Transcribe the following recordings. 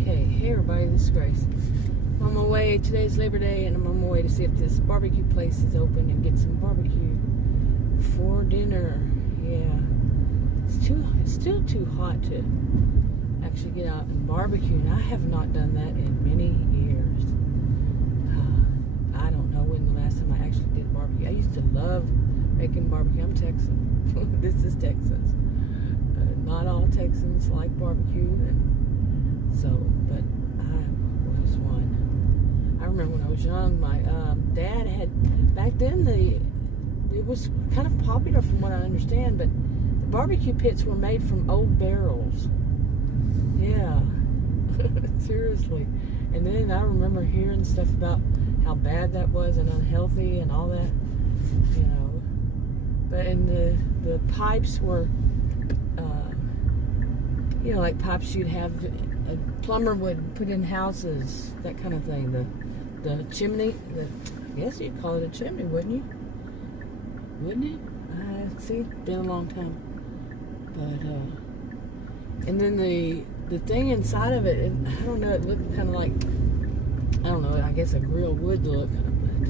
Okay, hey everybody, this is Grace. I'm on my way, today's Labor Day, and I'm on my way to see if this barbecue place is open and get some barbecue for dinner. Yeah, it's still too hot to actually get out and barbecue, and I have not done that in many years. I don't know when the last time I actually did barbecue. I used to love making barbecue. I'm Texan. This is Texas. Not all Texans like barbecue, and so, but I was one. I remember when I was young, my dad had, back then it was kind of popular from what I understand, but the barbecue pits were made from old barrels. Yeah, seriously. And then I remember hearing stuff about how bad that was and unhealthy and all that, you know. But and the pipes were, you know, like pipes you'd have a plumber would put in houses, that kind of thing. The chimney, I guess you'd call it a chimney, wouldn't you? Wouldn't it? See, been a long time. But and then the thing inside of it, I don't know, it looked kind of like, I don't know, I guess a grill would look, but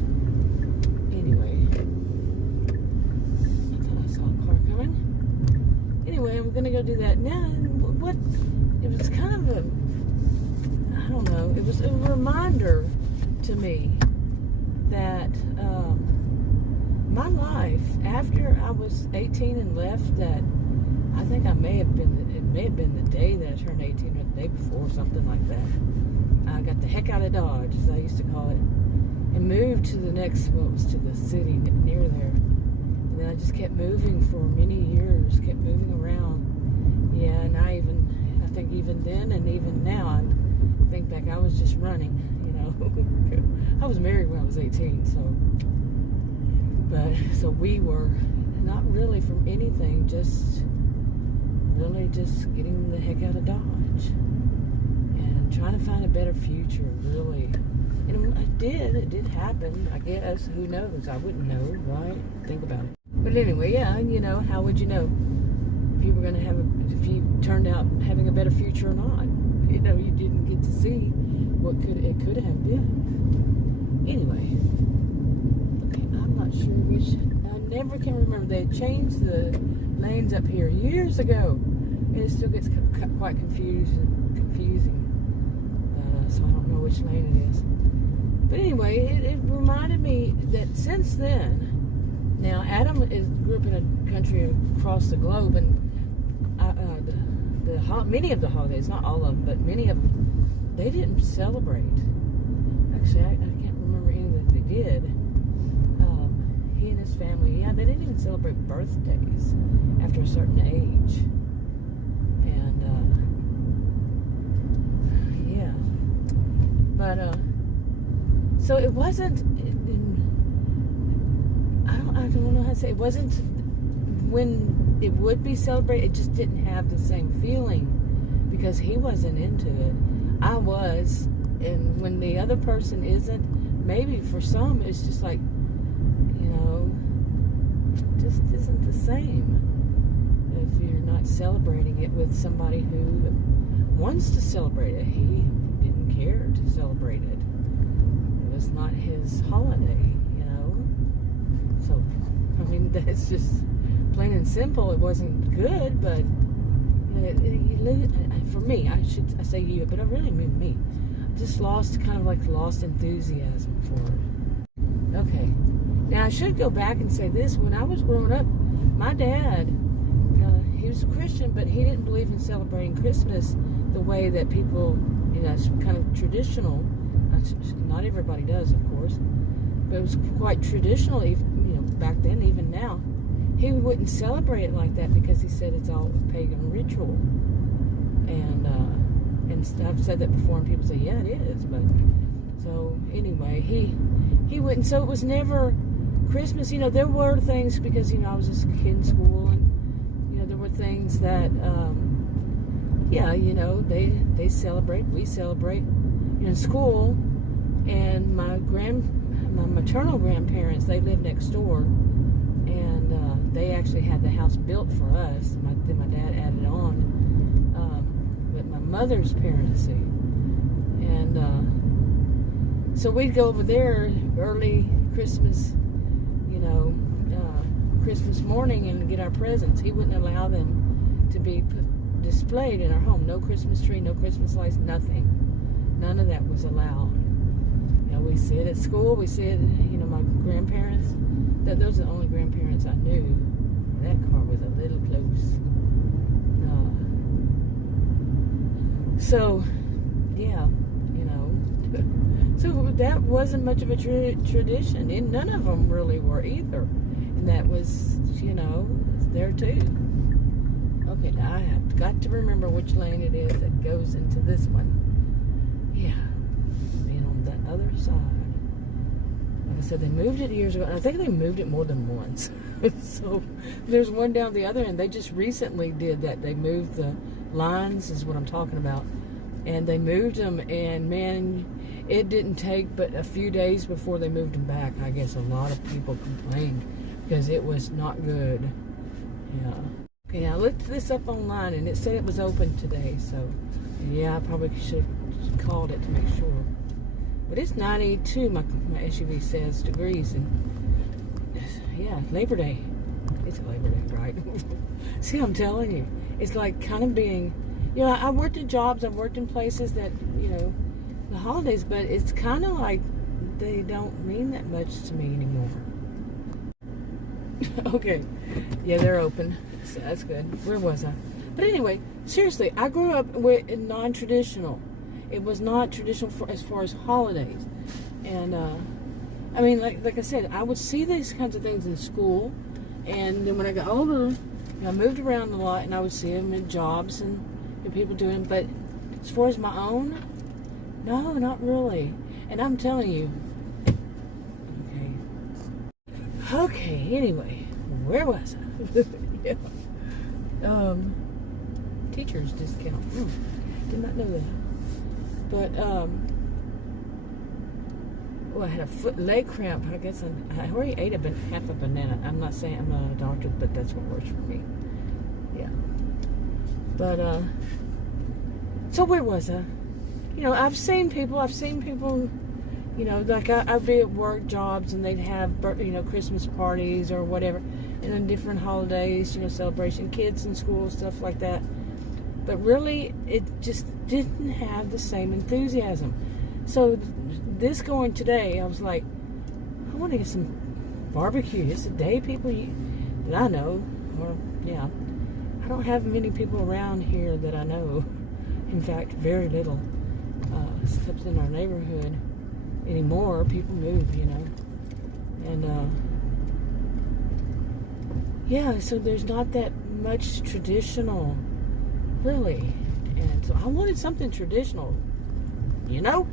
anyway, I thought I saw a car coming. Anyway, I'm gonna go do that now. What, it was kind of a, I don't know, it was a reminder to me that my life after I was 18 and left, that I think it may have been the day that I turned 18 or the day before, something like that. I got the heck out of Dodge, as I used to call it, and moved to the next, well, it was to the city near there. And then I just kept moving for many years, kept moving around. Yeah, and I think even then and even now, I think back, I was just running, you know. I was married when I was 18, so we were not really from anything, just really just getting the heck out of Dodge and trying to find a better future, really. And it did happen, I guess. Who knows? I wouldn't know, right? Think about it. But anyway, yeah, you know, how would you know if you were going to if you turned out having a better future or not? You know, you didn't get to see what it could have been. Anyway, okay, I'm not sure which, I never can remember. They changed the lanes up here years ago, and it still gets quite confusing. So I don't know which lane it is. But anyway, it reminded me that since then, now Adam grew up in a country across the globe, and many of the holidays, not all of them, but many of them, they didn't celebrate. Actually, I can't remember any that they did. He and his family, yeah, they didn't even celebrate birthdays after a certain age. And yeah, but so it wasn't. I don't know how to say. It wasn't when it would be celebrated. It just didn't have the same feeling because he wasn't into it. I was, and when the other person isn't, maybe for some it's just like, you know, just isn't the same if you're not celebrating it with somebody who wants to celebrate it. He didn't care to celebrate it. It was not his holiday, you know. So, I mean, that's just plain and simple. It wasn't good, but you know, for me, I say you, but I really mean me. I just lost enthusiasm for it. Okay, now I should go back and say this. When I was growing up, my dad, he was a Christian, but he didn't believe in celebrating Christmas the way that people, you know, it's kind of traditional. Not everybody does, of course, but it was quite traditional, even, you know, back then, even now. He wouldn't celebrate it like that because he said it's all a pagan ritual. And I've said that before, and people say, yeah, it is. But so anyway, he wouldn't. So it was never Christmas. You know, there were things, because, you know, I was just a kid in school, and, you know, there were things that, yeah, you know, they celebrate, we celebrate, you know, in school. And my maternal grandparents, they lived next door, and they actually had the house built for us. Then my dad added on. But my mother's parents, see, And so we'd go over there early Christmas, Christmas morning and get our presents. He wouldn't allow them to be displayed in our home. No Christmas tree, no Christmas lights, nothing. None of that was allowed. We see it at school. We see it, my grandparents. Those are the only grandparents I knew. That car was a little close. So, yeah, So that wasn't much of a tradition. And none of them really were either. And that was, there too. Okay, now I have got to remember which lane it is that goes into this one. Yeah, being on the other side. Like I said, they moved it years ago. And I think they moved it more than once. So there's one down the other end. They just recently did that. They moved the lines, is what I'm talking about. And they moved them, and man, it didn't take but a few days before they moved them back. I guess a lot of people complained because it was not good. Yeah. Okay, now I looked this up online, and it said it was open today. So, yeah, I probably should have called it to make sure. But it's 92, my SUV says, degrees. And, yeah, Labor Day. It's a Labor Day, right? See, I'm telling you. It's like kind of being... I worked in jobs, I've worked in places that, the holidays, but it's kind of like they don't mean that much to me anymore. Okay. Yeah, they're open. So that's good. Where was I? But anyway, seriously, I grew up with non-traditional. It was not traditional as far as holidays. And, like I said, I would see these kinds of things in school. And then when I got older, I moved around a lot, and I would see them in jobs and people doing, but as far as my own, no, not really. And I'm telling you, okay, anyway, where was I? Yeah. Teacher's discount. Did not know that. But I had a leg cramp. I guess I already ate half a banana. I'm not saying I'm not a doctor, but that's what works for me. Yeah. But, so where was I? I've seen people, like I'd be at work jobs and they'd have, Christmas parties or whatever, and then different holidays, celebration, kids in school, stuff like that. But really, it just didn't have the same enthusiasm. So this going today, I was like, I want to get some barbecue. It's a day people that I know, or, yeah. I don't have many people around here that I know. In fact, very little. Except in our neighborhood anymore. People move, And, yeah, so there's not that much traditional, really. And so I wanted something traditional, I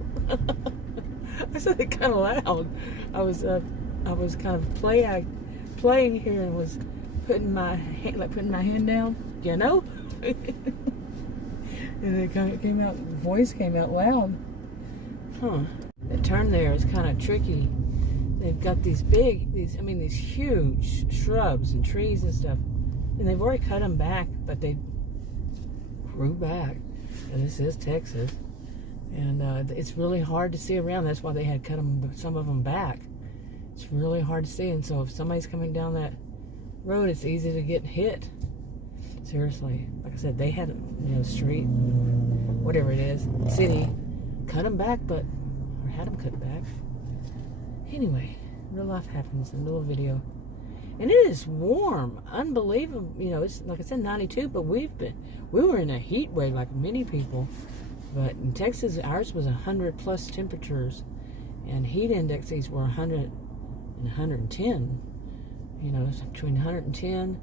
said it kind of loud. I was kind of playing here and was putting my hand down, and it kind of came out, the voice came out loud. The turn there is kind of tricky. They've got these huge shrubs and trees and stuff, and they've already cut them back, but they grew back. And this is Texas, and it's really hard to see around. That's why they had cut some of them back. It's really hard to see, and so if somebody's coming down that road, it's easy to get hit. Seriously, like I said, they had, street, whatever it is, city, cut them back, or had them cut back. Anyway, real life happens in a little video. And it is warm, unbelievable. It's like I said, 92, but we were in a heat wave like many people. But in Texas, ours was 100 plus temperatures, and heat indexes were 100 and 110. It's between 110.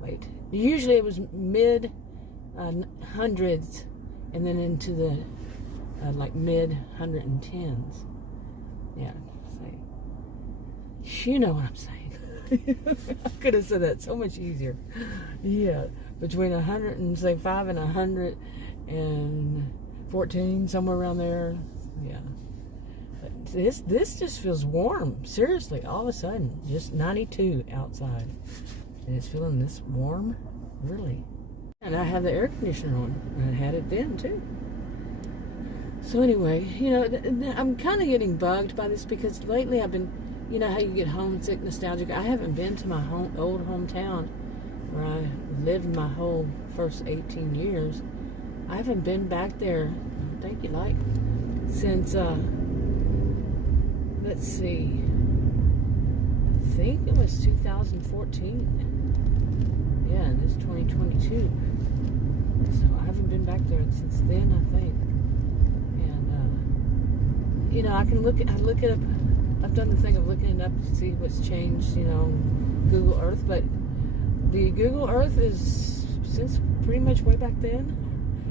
Wait, usually it was mid hundreds, and then into the mid 110s. Yeah, you know what I'm saying. I could have said that so much easier. Yeah, between 105 and 114, somewhere around there. Yeah. But this just feels warm. Seriously, all of a sudden, just 92 outside, and it's feeling this warm, really. And I have the air conditioner on. I had it then too. So anyway, I'm kind of getting bugged by this because lately I've been, how you get homesick, nostalgic. I haven't been to my old hometown where I lived my whole first 18 years. I haven't been back there, thank you, like, since, let's see, I think it was 2014. Yeah, and it's 2022. So I haven't been back there since then, I think. And, I look it up. I've done the thing of looking it up to see what's changed, Google Earth. But the Google Earth is, since pretty much way back then,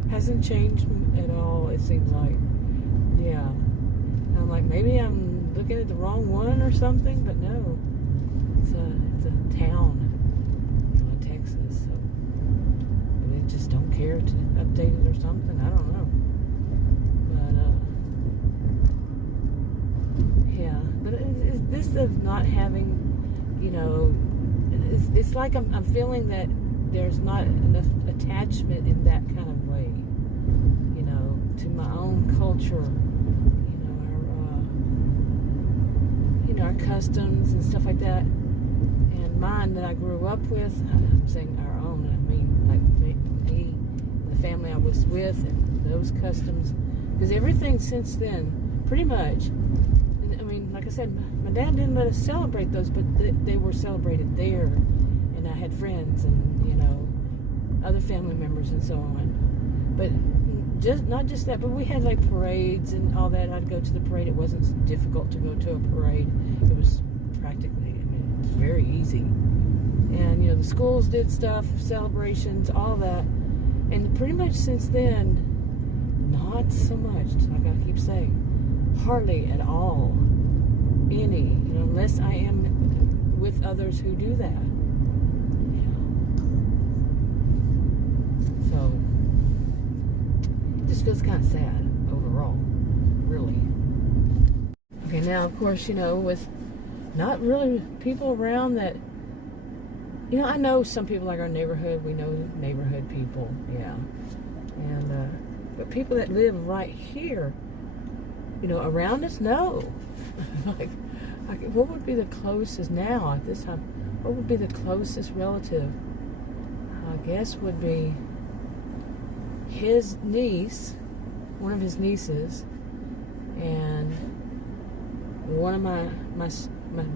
hasn't changed at all, it seems like. Yeah. And I'm like, maybe I'm looking at the wrong one or something, but no. It's a town, in Texas. So they just don't care to update it or something. I don't know. But yeah. But it's this of not having, it's like I'm feeling that there's not enough attachment in that kind of way, to my own culture, our customs and stuff like that, and mine that I grew up with. I'm saying our own. I mean, like me and the family I was with, and those customs. Because everything since then, pretty much. I mean, like I said, my dad didn't let us celebrate those, but they were celebrated there, and I had friends and other family members and so on. But not just that, but we had like parades and all that. I'd go to the parade. It wasn't difficult to go to a parade. It was practically, it was very easy. And the schools did stuff, celebrations, all that. And pretty much since then, not so much, like I keep saying, hardly at all any, unless I am with others who do that. So it just feels kind of sad overall, really. Okay, now of course, with not really people around that, I know some people like our neighborhood. We know neighborhood people, yeah, and but people that live right here, around us, no. like, what would be the closest now at this time? What would be the closest relative? I guess would be his niece, one of his nieces, and one of my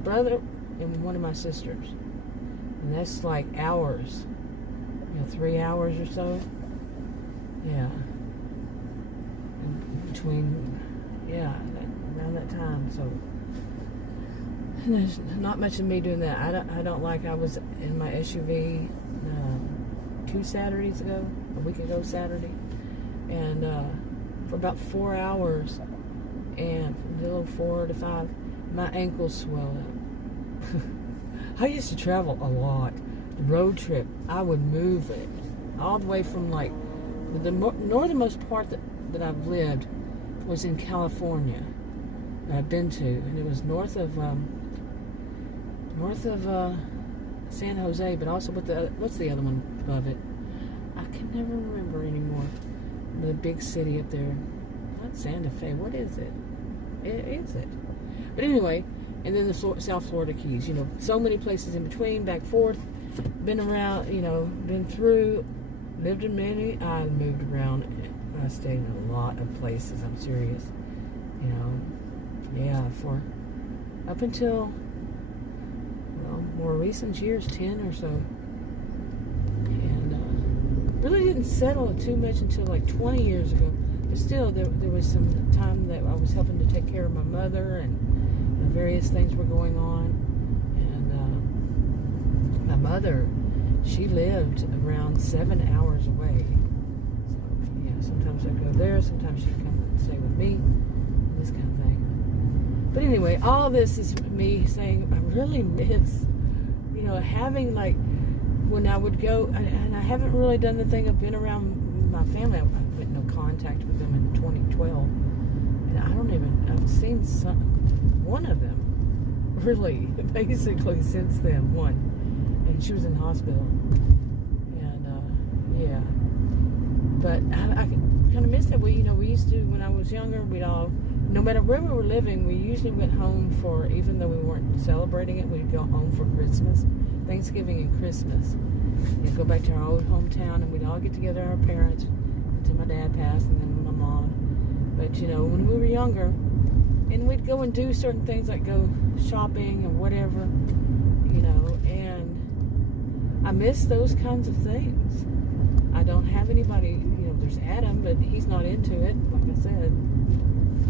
brother and one of my sisters. And that's like hours, 3 hours or so. Yeah. And between, around that time. So there's not much of me doing that. I was in my SUV 2 Saturdays ago, a week ago Saturday, and for about 4 hours, and from a little 4 to 5, my ankles swelled up. I used to travel a lot. The road trip, I would move it all the way from like the northernmost part that I've lived was in California. That I've been to, and it was north of San Jose, but also what's the other one above it? I can never remember anymore. The big city up there, not Santa Fe. What is it? Is it? But anyway, and then the South Florida Keys. So many places in between, back forth. Been around. Been through. Lived in many. I moved around. I stayed in a lot of places. I'm serious. For up until more recent years, 10 or so. And really didn't settle too much until like 20 years ago. But still, there was some time that I was helping to take care of my mother, and various things were going on. And my mother, she lived around 7 hours away. So, sometimes I'd go there, sometimes she'd come and stay with me, this kind of thing. But anyway, all this is me saying I really miss, having like, when I would go, and I haven't really done the thing of being around my family. I put no contact with them in 2012, and I've seen one of them, really, basically since then, one, and she was in the hospital, and but I kind of miss that. We used to, when I was younger, we'd all, no matter where we were living, we usually went home for, even though we weren't celebrating it, we'd go home for Christmas, Thanksgiving and Christmas. We'd go back to our old hometown, and we'd all get together, our parents, until my dad passed, and then my mom. But, you know, when we were younger, and we'd go and do certain things like go shopping or whatever, you know, and I miss those kinds of things. I don't have anybody, you know, there's Adam, but he's not into it, like I said. You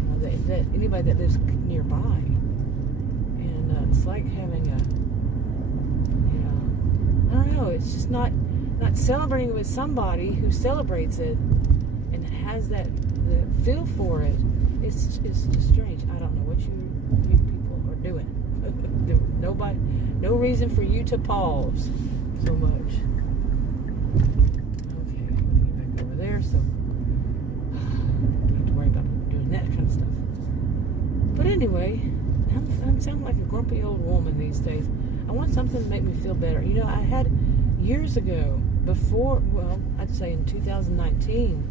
know, that anybody that lives nearby. And it's like having a, you know, I don't know, it's just not celebrating with somebody who celebrates it and has that feel for it. It's just strange. I don't know what you people are doing. Nobody, no reason for you to pause so much. Okay, I'm gonna get back over there, so don't have to worry about doing that kind of stuff. But anyway, I'm sounding like a grumpy old woman these days. I want something to make me feel better. You know, I had years ago, before, well, I'd say in 2019,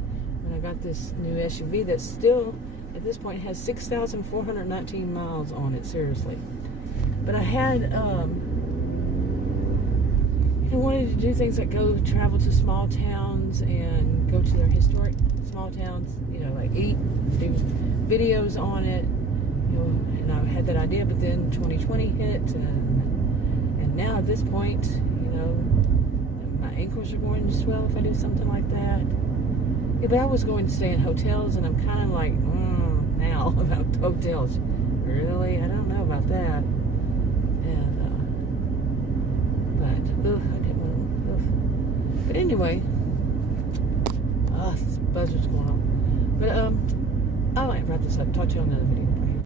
when I got this new SUV that still, at this point, has 6,419 miles on it, seriously. But I had, I wanted to do things like go travel to small towns and go to their historic small towns, you know, like eat, do videos on it, you know, and I had that idea, but then 2020 hit, and now at this point, you know, my ankles are going to swell if I do something like that. Yeah, but I was going to stay in hotels, and I'm kind of like, now about hotels. Really? I don't know about that. And, but, I didn't want to, but anyway, this buzzer's going on. But, I might wrap this up. Talk to you on another video.